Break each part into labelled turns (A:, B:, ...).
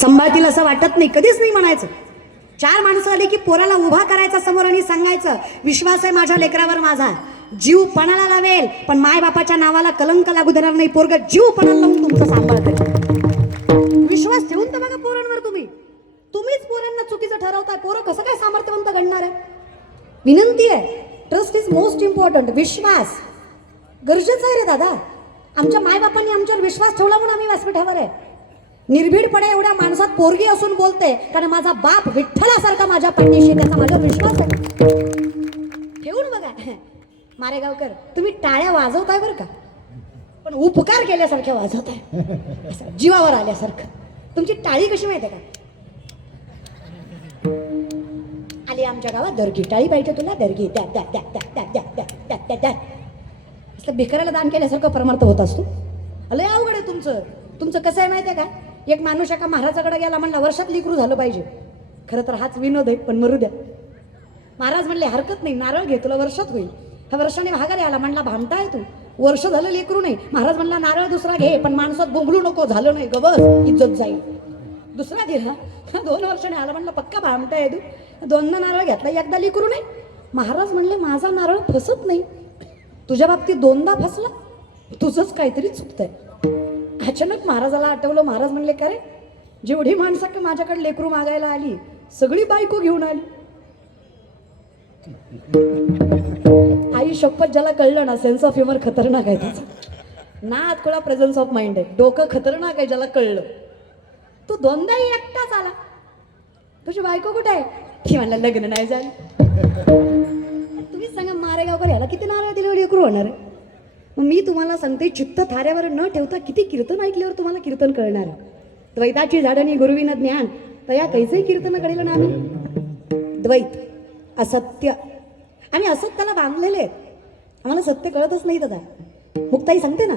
A: संभाळतील असं वाटत नाही कधीच नाही म्हणायचं. चार माणसं आली की पोराला उभा करायचा समोर आणि सांगायचं विश्वास आहे माझ्या लेकरावर माझा. जीव पणाला लावेल पण मायबापाच्या नावाला कलंक लागू देणार नाही पोरग जीव पणाला लावून तुमचं सांभाळत विश्वास ठेवून तर बघा पोरांवर तुम्ही. तुम्हीच पोरांना चुकीचं ठरवताय. पोरं कसं काय सामर्थ्यवंत घडणार आहे? विनंती आहे. ट्रस्ट इज मोस्ट इम्पॉर्टंट विश्वास. गरजेचं आहे रे दादा. आमच्या मायबापांनी आमच्यावर विश्वास ठेवला म्हणून आम्ही व्यासपीठावर आहे. निर्भीडपणे एवढ्या माणसात पोरगी असून बोलते कारण माझा बाप विठ्ठलासारखा माझ्या पाठीशी त्याचा माझा विश्वास आहे. ठेवून बघा. मारेगावकर तुम्ही टाळ्या वाजवताय बरं का? पण उपकार केल्यासारख्या वाजवताय. जीवावर आल्यासारखं. तुमची टाळी कशी माहिती आहे का? आली आमच्या गावात दर्गी टाळी पाहिजे तुला दर्गी द्या द्या द्या द्या द्या द्या द्या द्या द्या द्या. असं भिकाऱ्याला दान केल्यासारखं परमार्थ होत असतो. लय अवघड आहे तुमचं. तुमचं कसं आहे माहिती आहे का? एक माणूस एका महाराजाकडे गेला म्हणला वर्षात लिकरू झालं पाहिजे. खरं तर हाच विनोद आहे पण मरू द्या. महाराज म्हणले हरकत नाही नारळ घे तुला वर्षात होईल. ह्या वर्षाने भागारे आला म्हणला भामटा आहे तू वर्ष झालं लेकरू नाही. महाराज म्हणला नारळ दुसरा घे पण माणसात बोंगलू नको झालं नाही गबस इज्जत जाईल. दुसरा दिला दोन वर्षाने आला म्हणला पक्का भामटा आहे तू दोनदा नारळ घेतला एकदा लेकरू नाही. महाराज म्हणले माझा नारळ फसत नाही तुझ्या बाबतीत दोनदा फसला तुझंच काहीतरी चुकतंय. अचानक महाराजाला आठवलं महाराज म्हणले का रे? जेवढी माणसं का माझ्याकडे लेकरू मागायला आली सगळी बायको घेऊन आली. आई शपथ ज्याला कळलं ना सेन्स ऑफ ह्युमर खतरनाक आहे त्याचा. ना आतकोळा प्रेझन्स ऑफ माइंड आहे. डोकं खतरनाक आहे ज्याला कळलं. तो दोनदाही एकटाच आला. तुझी बायको कुठे आहे? ती म्हणलं लग्न नाही झालं. तुम्हीच सांगा मारेगावकर याला किती नारळ दिल्यावर लेकरू होणार आहे? मी तुम्हाला सांगते चित्त थाऱ्यावर न ठेवता किती कीर्तन ऐकल्यावर तुम्हाला कीर्तन कळणार. द्वैताची झाडणी गुरुविन ज्ञान तया कैसे कीर्तन कळेल ना आम्ही द्वैत असत्य. आम्ही असत्याला बांधलेले आहेत. आम्हाला सत्य कळतच नाही दादा. मुक्ताई सांगते ना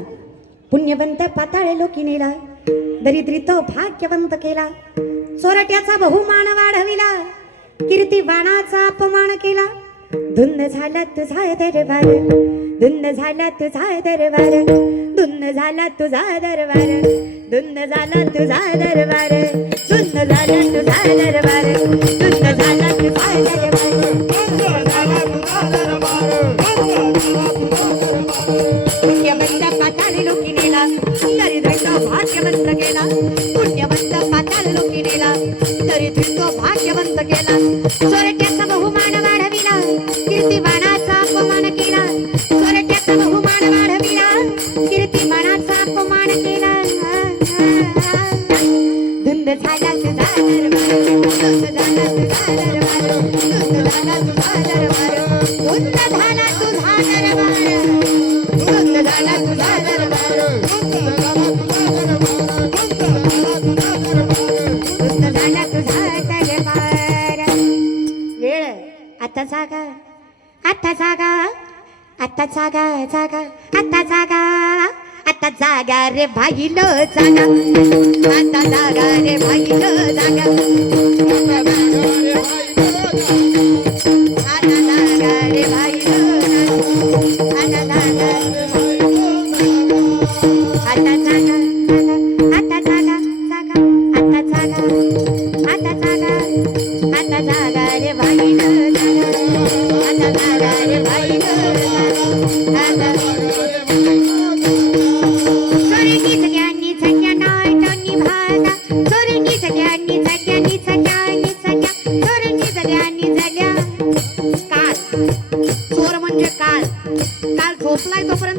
A: पुण्यवंत पाताळे लोकी नेला दरिद्री तो भाग्यवंत केला चोरट्याचा बहुमान वाढविला कीर्तिवानाचा अपमान केला धुंद झाला तुझा दरबार धुंद झाला तुझा दरबार धुंद झाला तुझा दरबार धुंद झाला तुझा दरबार धुंद झाला तुझा दरबार धुंद झाला तुझा आता जागा. आता जागा. आता जागा जागा. आता जागा. आता जागा रे भाई भाईलो जागा. आता जागा रे भाईलो जागा.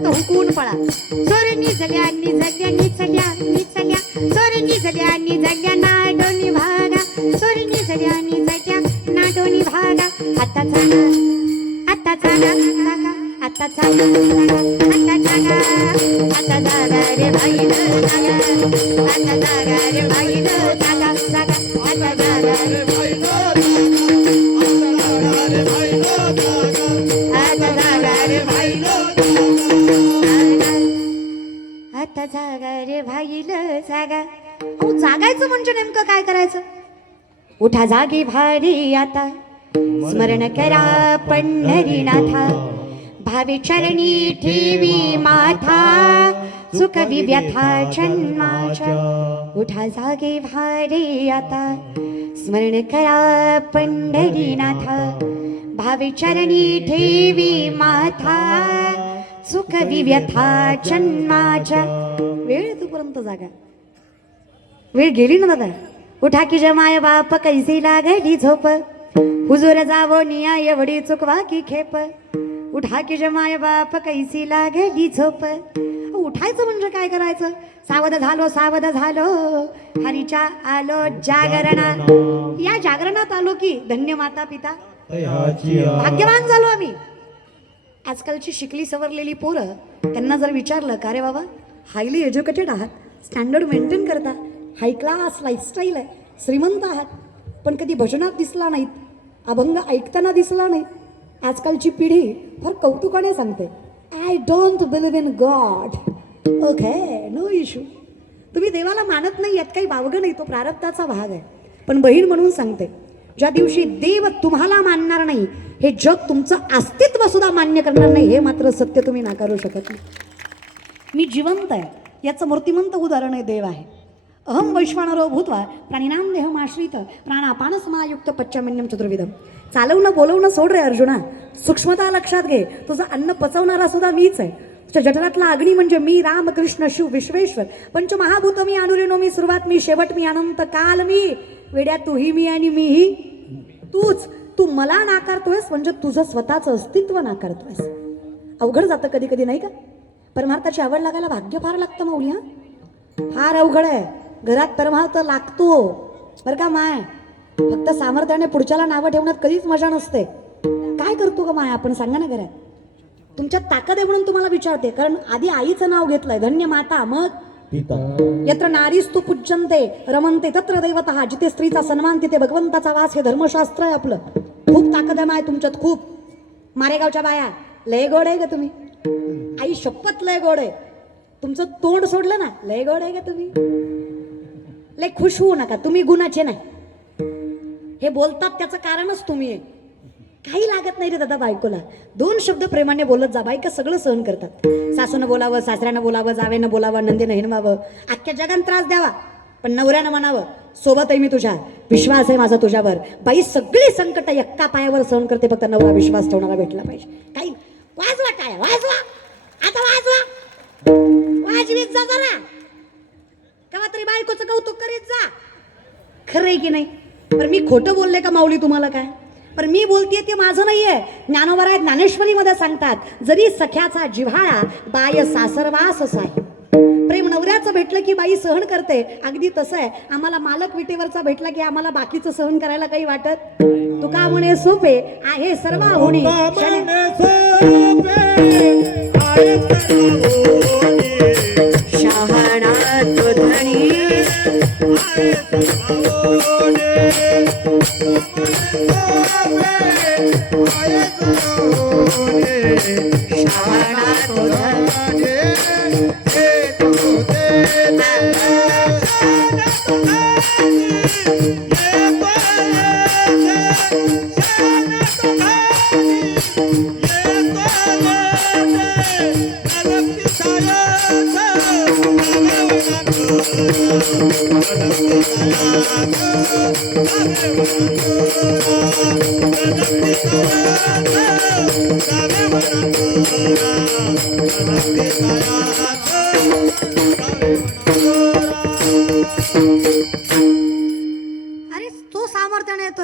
A: हुकून पळा. चोरी निझल्या निझल्या निझल्या निझल्या. चोरी निझल्या निझल्या नाडोनी भागा. चोरी निझल्या निझल्या नाडोनी भागा. आता जागा आता जागा आता जागा आता जागा आता जागा रे भाई जागा. आता जागा रे भाई जागा जागा. आता जागा रे भाई भाईल जागा. अहो जागायचं म्हणजे नेमकं काय करायचं? उठा जागी भारी आता. स्मरण करा पंढरीनाथा. भावी चरणी ठेवी माथा. चुकवी व्यथा जन्माच्या. उठा जागे भारी आता. स्मरण करा पंढरीनाथा. भावे चरणी ठेवी माथा. चुकवी व्यथा जन्माच्या वेळ तोपर्यंत जागा. वेळ गेली ना दादा? उठा की जमाय बाप कैसी लागली झोप. हुजूर जावो निया एवढी चुकवा की खेप. उठा की जमाय बाप कैसी लागली झोप. उठायचं म्हणजे काय करायचं? सावध झालो सावध झालो. हरीच्या आलो जागरणा. या जागरणात आलो की धन्य माता पिता भाग्यवान झालो आम्ही. आजकालची शिकली सवरलेली पोरं त्यांना जर विचारलं का रे बाबा हायली एज्युकेटेड आहात स्टँडर्ड मेंटेन करता हाय क्लास लाईफस्टाईल आहे श्रीमंत आहात पण कधी भजनात दिसला नाहीत अभंग ऐकताना दिसला नाही आजकालची पिढी फार कौतुकाने सांगते I don't believe in God okay no issue तुम्ही देवाला मानत नाही यात काही बावगं नाही तो प्रारब्धाचा भाग आहे. पण बहीण म्हणून सांगते ज्या दिवशी देव तुम्हाला मानणार नाही हे जग तुमचं अस्तित्व सुद्धा मान्य करणार नाही हे मात्र सत्य तुम्ही नाकारू शकत नाही. मी जिवंत आहे याचं मूर्तिमंत उदाहरण आहे देव आहे. अहम वैश्वानरो भूतवा प्राणिनाम देह आश्रित प्राणापान समायुक्त पच्चमन्यम चतुर्विधम चालवणं बोलवणं सोड रे अर्जुना. सूक्ष्मता लक्षात घे तुझं अन्न पचवणारा सुद्धा मीच आहे. तुझ्या जठरातला अग्नी म्हणजे मी रामकृष्ण शिव विश्वेश्वर. पंचमहाभूत मी अनुरेनो मी सुरुवात मी शेवट मी अनंत काल मी. वेड्या तूही मी आणि मीही तूच तू मला नाकारतोयस म्हणजे तुझं स्वतःचं अस्तित्व नाकारतोयस. अवघड जातं कधी कधी नाही का? परमार्थाची आवड लागायला भाग्य फार लागतं माऊली हा? फार अवघड आहे. घरात परमार्थ लागतो. बरं का माय? फक्त सामर्थ्याने पुढच्याला नावं ठेवण्यात कधीच मजा नसते. काय करतो का माय? आपण सांगा ना घरात. तुमच्यात ताकद आहे म्हणून तुम्हाला विचारते. कारण आधी आईचं नाव घेतलंय. धन्य माता मग?
B: यत्र नारीस्तू पूज्यंते रमनते तत्र दैवतः जिथे स्त्रीचा सन्मान तिथे भगवंताचा वास हे धर्मशास्त्र आहे आपलं. खूप ताकद आहे तुमच्यात खूप. मारेगावच्या बाया लय गोड आहे का तुम्ही. आई शपथ लय गोड आहे. तुमचं तोंड सोडलं ना लय गोड आहे का तुम्ही. लय खुश होऊ नका तुम्ही गुणाचे नाही. हे बोलतात त्याचं कारणच तुम्ही आहे. काही लागत नाही रे दादा बायकोला. दोन शब्द प्रेमाने बोलत जा बायका सगळं सहन करतात. सासूनं बोलावं सासऱ्यानं बोलावं जावेनं बोलावं नंदीनं हिणवावं अख्ख्या जगान त्रास द्यावा पण नवऱ्यानं म्हणावं सोबत आहे मी तुझ्या विश्वास आहे माझा तुझ्यावर. बाई सगळी संकट एक्का पायावर सहन करते फक्त नवरा विश्वास ठेवणारा भेटला पाहिजे. काही वाजवा काय वाजवा. आता वाजवा. वाजवीत जा जरा. केव्हा तरी बायकोचं कौतुक करीत जा. खरंय की नाही? पण मी खोटं बोलले का माऊली तुम्हाला काय? पण मी बोलतेय ते माझं नाहीये. ज्ञानोबराय ज्ञानेश्वरीमध्ये सांगतात जरी सख्याचा जिव्हाळा बाय सासरवास आहे. प्रेम नवऱ्याचं भेटलं की बाई सहन करते अगदी तसं आहे. आम्हाला मालक विटेवरचा भेटला की आम्हाला बाकीचं सहन करायला काही वाटत? तुका म्हणे सोपे आहे सर्व होणे. तो धणी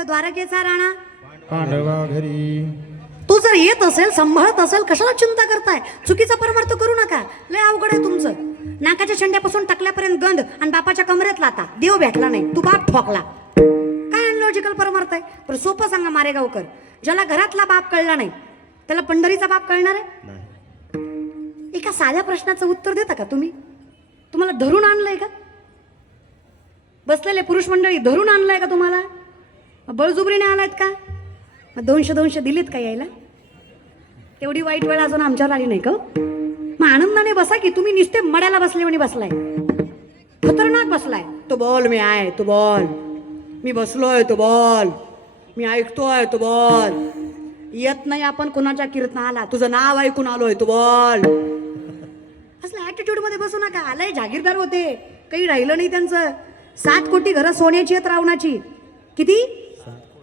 B: द्वारकेचा राणा?
C: पांडवा घरी.
B: तो जर येत असेल सांभाळत असेल कशाला चिंता करताय? चुकीचा परमार्थ करू नका. लय अवघड आहे तुमचं. नाकाच्या शेंड्यापासून टाकल्यापर्यंत गंध आणि बापाच्या कमरेत लाता देव भेटला नाही. तू बाप ठोकला. काय अनलॉजिकल परमार्थ आहे? पण सोपं सांगा मारेगावकर. ज्याला घरातला बाप कळला नाही त्याला पंढरीचा बाप कळणार आहे? एका साध्या प्रश्नाचं उत्तर देता का तुम्ही? तुम्हाला धरून आणलंय का? बसलेले पुरुष मंडळी धरून आणलंय का तुम्हाला? बळजुबरीने आलायत का? मग दोनशे दोनशे दिलीत का यायला? तेवढी वाईट वेळ अजून आमच्यावर आली नाही का हो? मग आनंदाने बसा की तुम्ही नुसते मड्याला बसले म्हणे बसलाय. खतरनाक बसलाय. तो बोल मी आहे तू बोल. मी बसलोय तू बोल. मी ऐकतोय तू बोल. येत नाही आपण कोणाच्या कीर्तनाला तुझं नाव ऐकून आलोय तू बोल.
A: असल्या ऍटिट्यूडमध्ये बसू नका. आलंय जागीरदार होते. काही राहिलं नाही त्यांचं. सात कोटी घरं सोन्याची आहेत रावणाची. किती?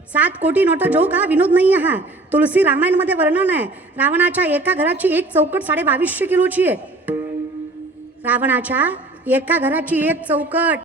A: सात कोटी नोटा जो का विनोद नाही हा तुलसी रामायणमध्ये वर्णन आहे. रावणाच्या एका घराची एक चौकट साडे बावीसशे किलोची आहे. रावणाच्या एका घराची एक चौकट.